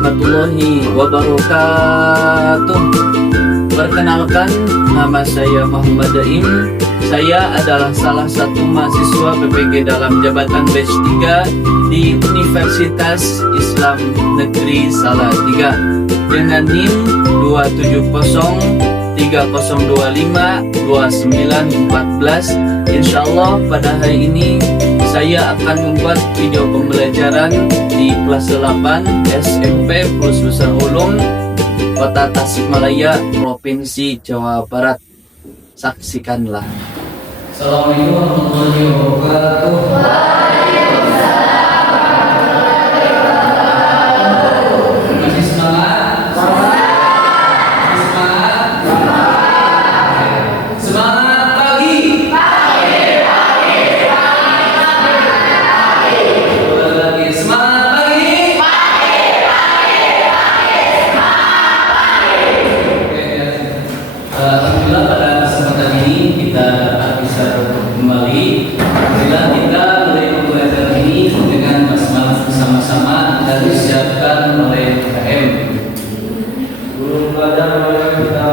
warahmatullahi wabarakatuh. Perkenalkan, nama saya Muhammad Daim. Saya adalah salah satu mahasiswa PPG dalam jabatan batch 3 di Universitas Islam Negeri Salatiga dengan NIM 27030252914. Insyaallah pada hari ini saya akan membuat video pembelajaran di kelas 8 SMP Plus Besar Ulum Kota Tasikmalaya, Provinsi Jawa Barat. Saksikanlah. Assalamualaikum warahmatullahi wabarakatuh. Masih semangat? Masih semangat? Semangat pagi. Lagi semangat pagi. Alhamdulillah pada kesempatan ini kita bisa kembali. Alhamdulillah kita mulai pembelajaran ini dengan basmalah bersama-sama dan disiapkan oleh KM. Belum belajar kita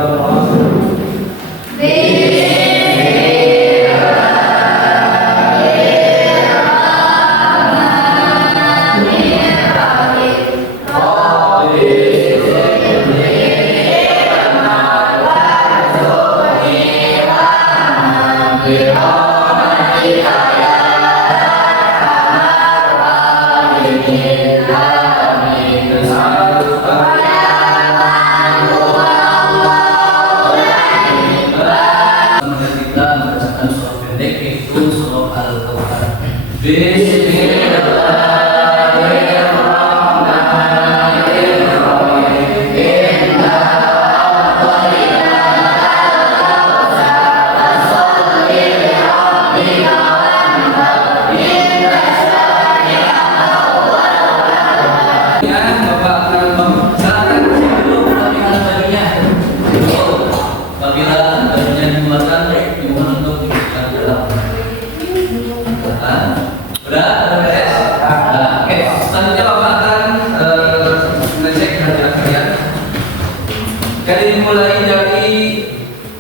mulai dari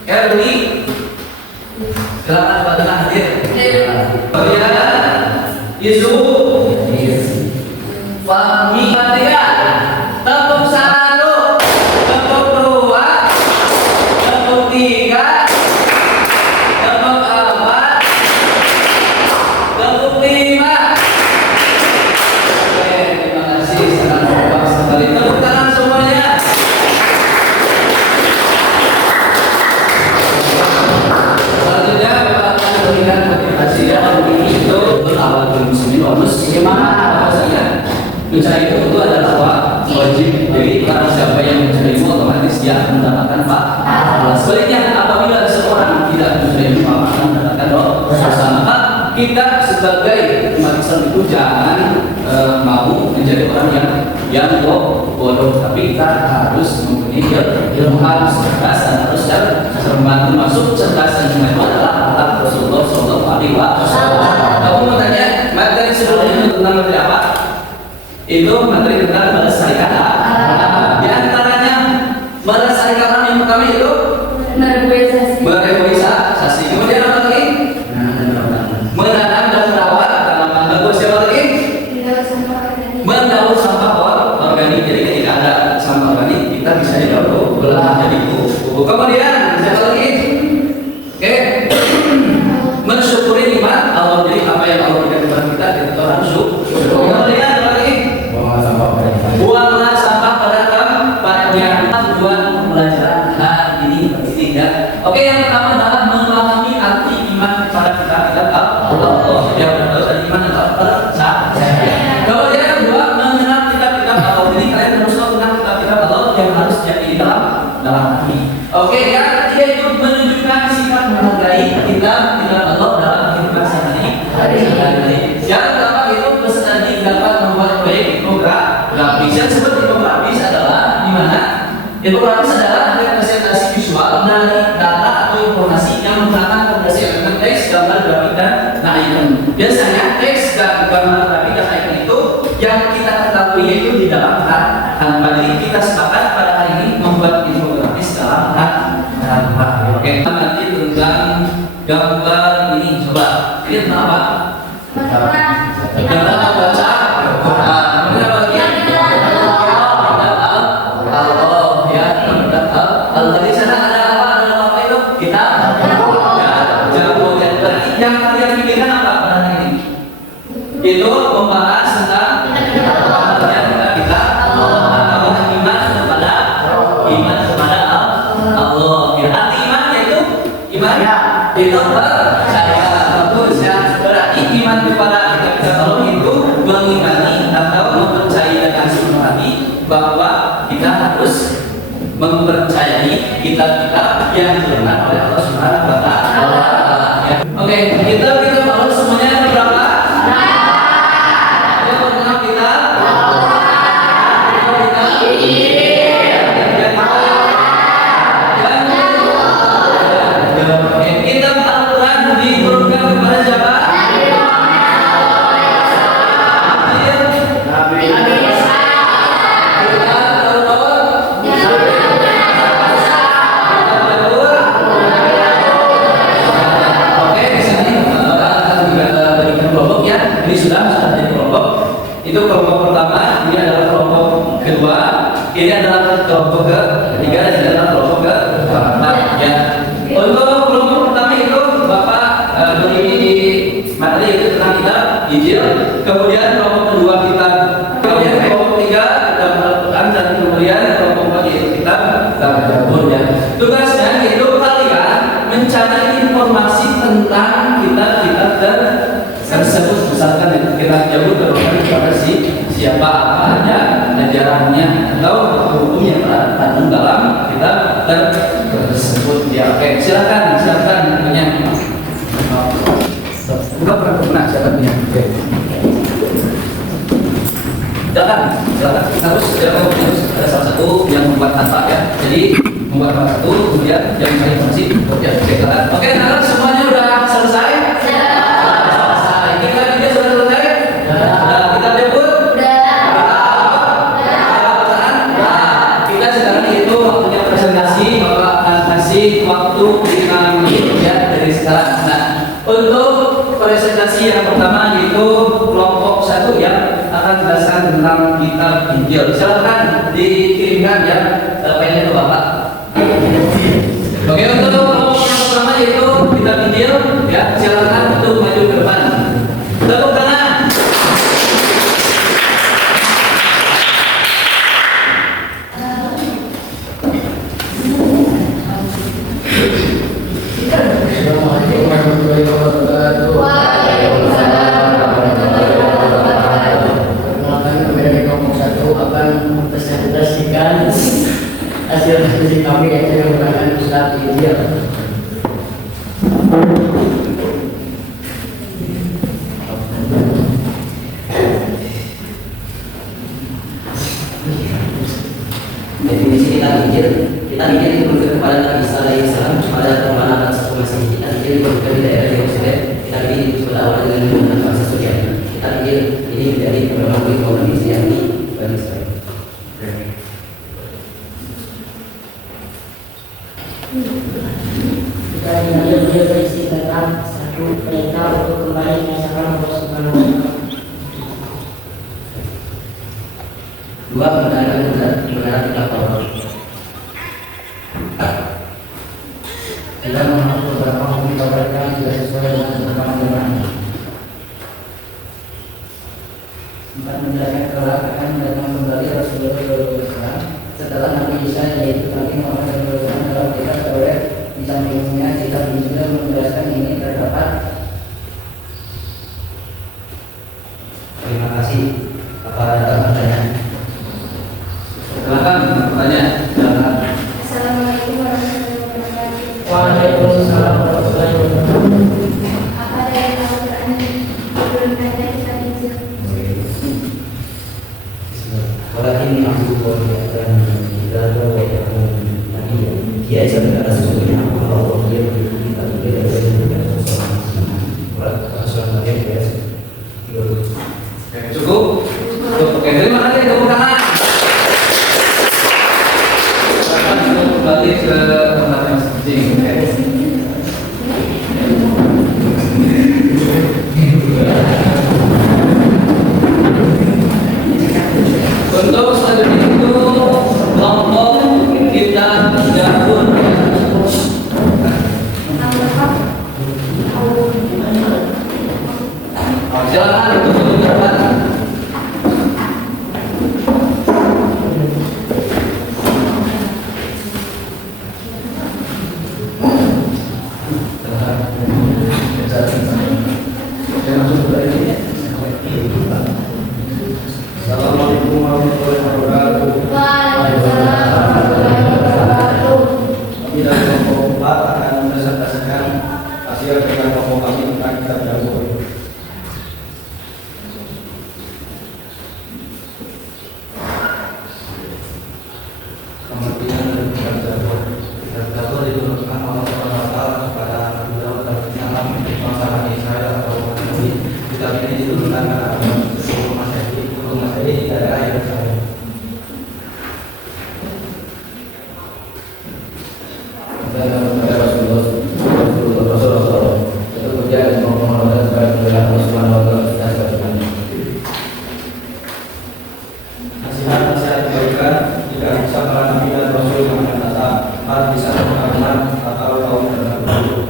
Erli, silakan bantuan hadir. Kemudian Yusuf, Fahmi, Fatia, tepuk 1, tepuk 2, tepuk 3, tepuk 4, tepuk 5. Oke, terima kasih sangat kompak sekali. Tepuk tangan semuanya. Mencari ilmu itu adalah wajib. Jadi barang siapa yang mencari ilmu otomatis dia mendapatkan pahala. Sebaliknya apabila seseorang tidak mencari ilmu maka akan mendapatkan dosa. Maka kita sebagai umat Islam itu jangan mau menjadi orang yang bodoh, tapi kita harus mempunyai ilmu, harus cerdas dan harus cermat. Termasuk cerdas dan cermat itu adalah alat Rasulullah SAW. Aku mau tanya, materi sebelumnya tentang materi apa? Itu materi tentang balas hari kata. Di antaranya balas hari kata yang pertama itu berreboisasi. Kemudian apa lagi? Menanam dan merawat tanaman bagus. Siapa lagi? Mendaur sampah organik. Jadi ketika ada sampah organik kita bisa didaur ulang jadi pupuk. Kemudian siapa lagi? Oke. Mensyukuri nikmat Allah. Jadi apa yang Allah berikan kepada kita harus syukur. Kemudian buanglah sampah pada tempatnya. Tujuan pembelajaran hari ini ya. Oke, yang pertama adalah memahami arti iman kepada kitab Allah. Ya, betul. Iman adalah percaya. Kemudian yang kedua, mengenal kitab-kitab Allah. Jadi kalian harus mengenal kitab-kitab Allah yang harus jadi di dalam hati. Oke, yang ketiga itu menunjukkan sikap menghargai kitab-kitab Allah dalam kehidupan sehari-hari. Yang pertama itu pesan dapat membuat proyek infografis. Yang disebut infografis adalah di mana infografis adalah representasi visual dari data atau informasi yang menggunakan fondasi elemen teks, gambar, grafik, dan icon. Biasanya teks dan gambar, grafik, dan icon itu yang kita ketahui yaitu di dalam Jadi kita sepakat pada hari ini membuat infografis dalam Canva. Oke, nanti tentang gambar ini coba. Ini tentang apa? Tentang membaca Al-Quran. Kemudian apa lagi? Allah ya, Allah di sana ada apa? Ada apa itu? Kita jago dan yang kalian pikirkan apa pada hari ini? Itu membahas tentang kita atau iman kepada Allah. Ya, arti iman yaitu iman itu percaya. Bagus ya. Berarti iman kepada kita Allah itu mengimani atau mempercayai dengan sepenuh hati bahwa kita harus mempercayai kitab-kitab yang diturunkan oleh Allah Subhanahu wa taala. Oke, kita harus semuanya berapa? Yang pertama kita kitab Al-Quran diturunkan kepada siapa? Ini sudah jadi kelompok. Itu kelompok pertama, ini adalah kelompok kedua, ini adalah kelompok ketiga, dan ini adalah kelompok keempat. Ya. Untuk kelompok pertama itu Bapak beri materi itu tentang kitab Injil. Kemudian kelompok kedua kita, kemudian kelompok ketiga kitab Al-Quran, dan kemudian kelompok keempat yaitu kitab Zabur. Ya. Tugasnya itu kalian mencari informasi tentang kitab-kitab tersebut, misalkan kita jauh kepada siapa, apa aja ajarannya atau hukum yang terkandung dalam kitab tersebut. Ya, oke, silakan punya. Enggak pernah silakan punya. Oke. Silakan. Harus ada salah satu yang membuat tanpa ya. Jadi membuat salah satu, kemudian yang mencari informasi. Ya, silakan. Oke, nah, semuanya udah selesai. Waktu 5 menit ya dari sekarang. Nah, untuk presentasi yang pertama yaitu kelompok 1 yang akan menjelaskan tentang kitab Injil. Silakan dikirimkan ya filenya ke Bapak. Oke, untuk kelompok yang pertama yaitu kitab Injil ya, silakan untuk maju ke depan. Tepuk tangan. Hasil diskusi kami yaitu yang menggunakan kitab Injil. Definisi kitab Injil itu merujuk kepada Nabi Isa alaihissalam pada pemahaman satu Masihi. Kitab Injil dibuatkan di daerah Yerusalem. Kitab ini berawal dengan menggunakan bahasa Suryani. Kitab Injil ini menjadi pedoman bagi kaum Kristiani Bani Israel. Kitab Injil berisi tentang satu perintah untuk kembali mengesahkan Allah Subhanahu wa taala. 2. Kebenaran kitab Taurat. 3. Menghapus beberapa hukum Taurat yang tidak sesuai dengan firman-Nya. 4. Menjelaskan kelak akan datang kembali Rasulullah SAW setelah Nabi Isa, yaitu Nabi Muhammad SAW dalam kitab Taurat. Di sampingnya kitab Injil menjelaskan ini terdapat. Terima kasih. Apa ada pertanyaan? Silakan pertanyaan. Assalamualaikum warahmatullahi wabarakatuh. Waalaikumsalam warahmatullahi wabarakatuh. Apa dari Al-Quran diturunkan dari kitab Injil? Walakin aku akan dia juga sesungguhnya Allah dia beri kita berbeda-beda Silakan untuk menunjukkan. Assalamualaikum warahmatullahi wabarakatuh. Waalaikumsalam warahmatullahi wabarakatuh. Kami dari kelompok 4 akan mempresentasikan hasil kerja kelompok kami tentang kitab Zabur. Pengertian dari kitab Zabur. Kitab Zabur diturunkan oleh Allah Taala kepada Nabi Daud alaihissalam bangsa Bani Israel atau umat Nabi. Kitab ini diturunkan karena seluruh Masehi di daerah Yerusalem. Nasihat-nasihat kebaikan jika bisa para nabi dan rasul yang akan datang, mari bisa mengamalkan atau kaum terdahulu.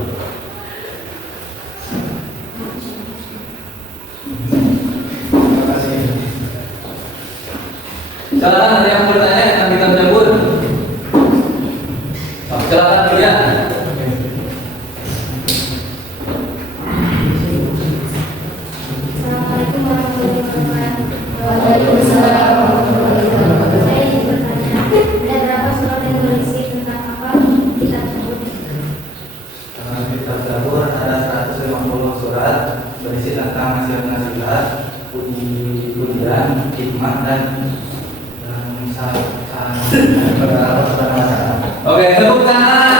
Terima kasih. Silakan ada yang bertanya tentang kitab Zabur. Silakan Buya. Assalamualaikum warahmatullahi wabarakatuh. Waalaikumsalam warahmatullahi wabarakatuh. Saya ingin bertanya, ada berapa surat yang berisi tentang apa kitab Zabur? Dalam kitab Zabur ada 150 surat berisi tentang nasihat-nasihat, puji-pujian, hikmah dan saran Oke, tepuk tangan.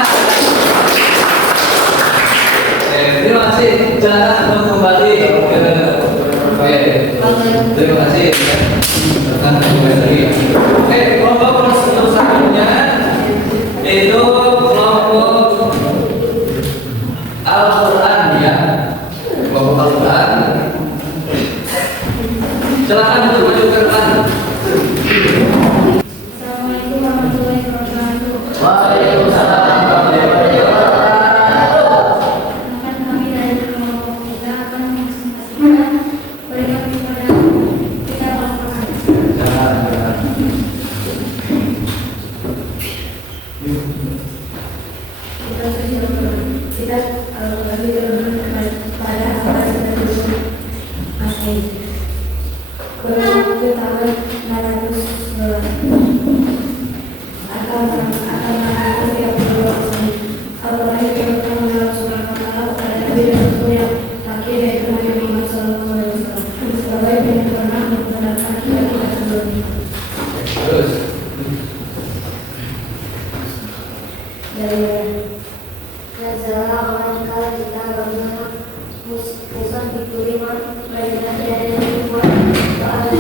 Oke, terima kasih. Silakan untuk kembali ke terima kasih. Silakan kembali lagi. Oke, kelompok selanjutnya yaitu kelompok Al-Quran ya. Kelompok Al-Quran. Silakan untuk maju ke depan. Assalamualaikum warahmatullahi wabarakatuh. Waalaikumsalam warahmatullahi wabarakatuh. Akan kami dari kelompok kita akan mempresentasikan berikan kepada kitab Al-Quran. Kita Al-Quran diturunkan pada abad ke-7 Masehi. Ke tahun 412 atau 432 Masehi. Al-Quran diturunkan oleh Rasulullah SAW kepada Nabi dan Rasul yang laki yaitu Nabi Muhammad SAW sebagai penyempurna membenarkan kitab-kitab sebelumnya. Terus. Dari Nazala alaika kita bagaimana Musa diterima dari dari dibuat soal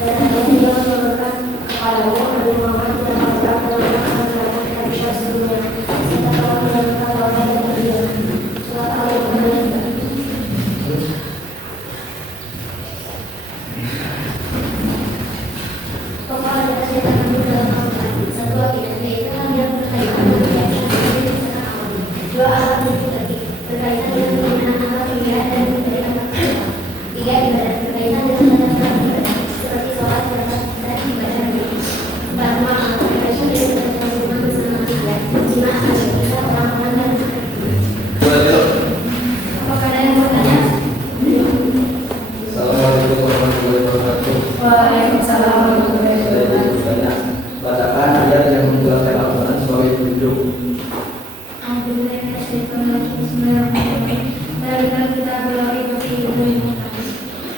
dan dia menurunkan kepadamu Nabi Muhammad dan Al-Quran dalam melaksanakan kitab sebelumnya serta telah menurunkan Taurat dan Injil surat Al-Quran. Tokoh ada cerita dalam Al-Quran. Satu akidah yaitu hal yang berkaitan dengan keyakinan diri serta amal. Dua alat bukti berkaitan dengan penggunaan alat pilihan dan memberikan maksud. Tiga ibadat berkaitan dengan tanda-tanda ibadah seperti sholat, zakat, dan ibadah haji. Empat alat berkaitan dengan hubungan bersama tiga. Lima bisa orang-orang dan apakah ada yang bertanya? Assalamualaikum warahmatullahi wabarakatuh. Waalaikumsalam warahmatullahi Saya wabarakatuh. bertanya, bacakan ayat yang menjelaskan Al-Quran sebagai petunjuk.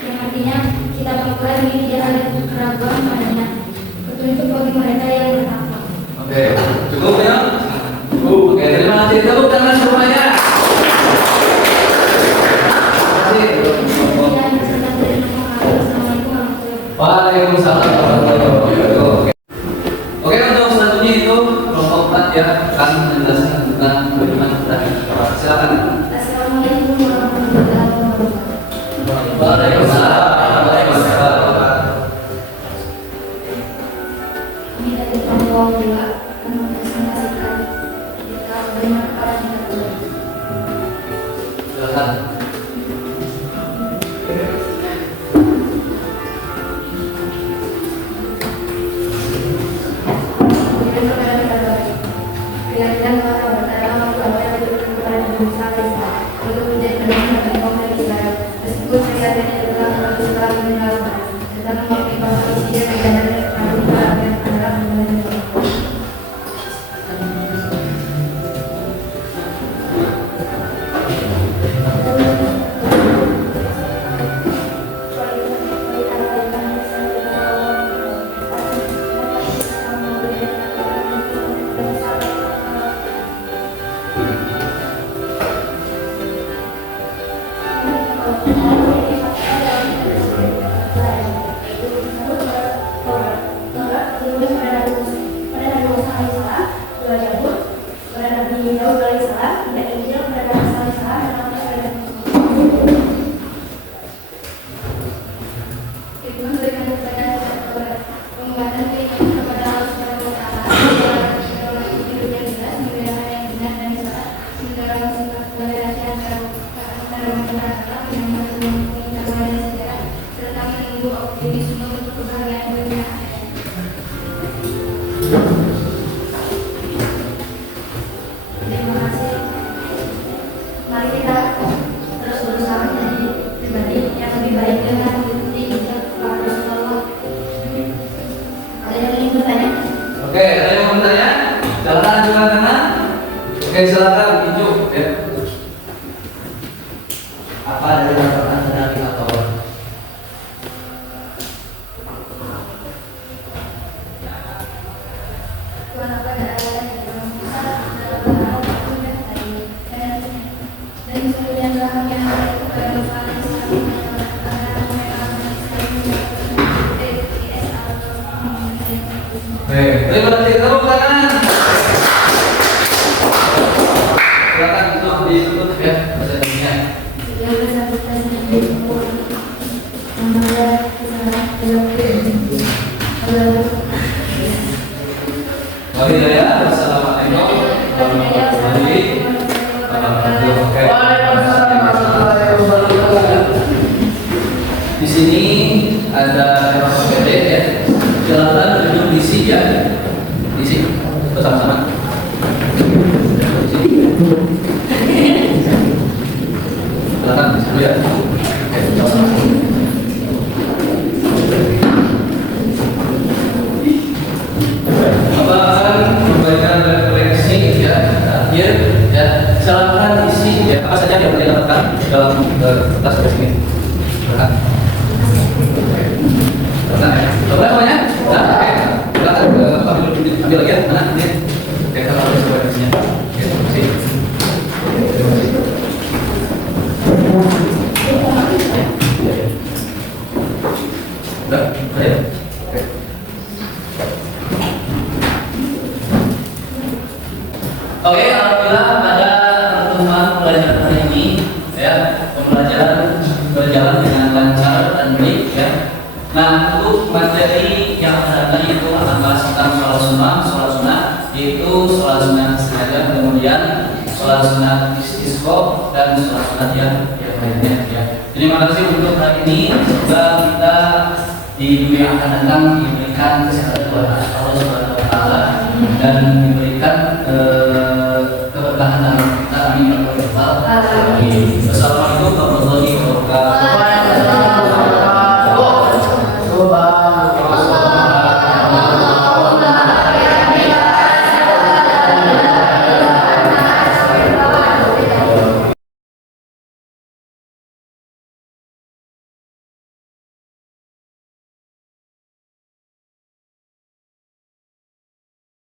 Yang artinya kitab Al-Quran ini tidak ada keraguan padanya, petunjuk bagi mereka yang bertakwa. Oke, cukup ya? Oke, terima kasih. Tepuk tangan semuanya. Terima kasih. Assalamualaikum warahmatullahi wabarakatuh. Waalaikumsalam warahmatullahi wabarakatuh. Oke, untuk selanjutnya itu kelompok 4 ya akan menjelaskan tentang bagaimana kita berdoa. Silakan. Assalamualaikum warahmatullahi wabarakatuh. Waalaikumsalam warahmatullahi wabarakatuh. Kami dari kelompok 2 akan mempresentasikan bagaimana cara kita berdoa. Silakan. Terima kasih. Mari kita terus berusaha menjadi pribadi yang lebih baik dengan mengikuti jejak Rasulullah. Ada yang ingin bertanya? Oke, ada yang mau bertanya? Silakan ajukan tangan. Oke, silakan tunjuk. Ya. Apa dari laporan tentang atau Tuhan apa dan Allah yang dalam Musa dalam hal dan hari dan kemudian rahmatnya kepada Musa Oke, terima kasih. Tepuk tangan. Silakan untuk ditutup ya presentasinya. Mari ya. Assalamualaikum warahmatullahi wabarakatuh. Oke. Di sini ada PPT ya. Silakan duduk di sini ya. Di sini bersama-sama. Silakan di situ ya. Oke, sama-sama. Apa akan memberikan refleksi ya terakhir ya. Silakan isi ya apa saja yang didapatkan dalam kertas ini. Silakan. Coba semuanya. Nah, oke. Silakan ambil lagi ya. Mana ini? Oke, kita ambil sebuah isinya. Oke, terima kasih. Terima kasih. Udah, ayo. Oke. Oke, alhamdulillah pada pertemuan pelajaran hari ini ya, pembelajaran berjalan dengan lancar dan baik ya. Nah, untuk materi yang akan datang itu akan bahas tentang sholat sunnah yaitu sholat sunnah sengaja, kemudian sholat sunnah istisqa dan sholat sunnah yang lainnya ya. Terima kasih untuk hari ini. Semoga kita di dunia yang akan datang diberikan kesehatan Tuhan Allah Subhanahu wa taala dan diberikan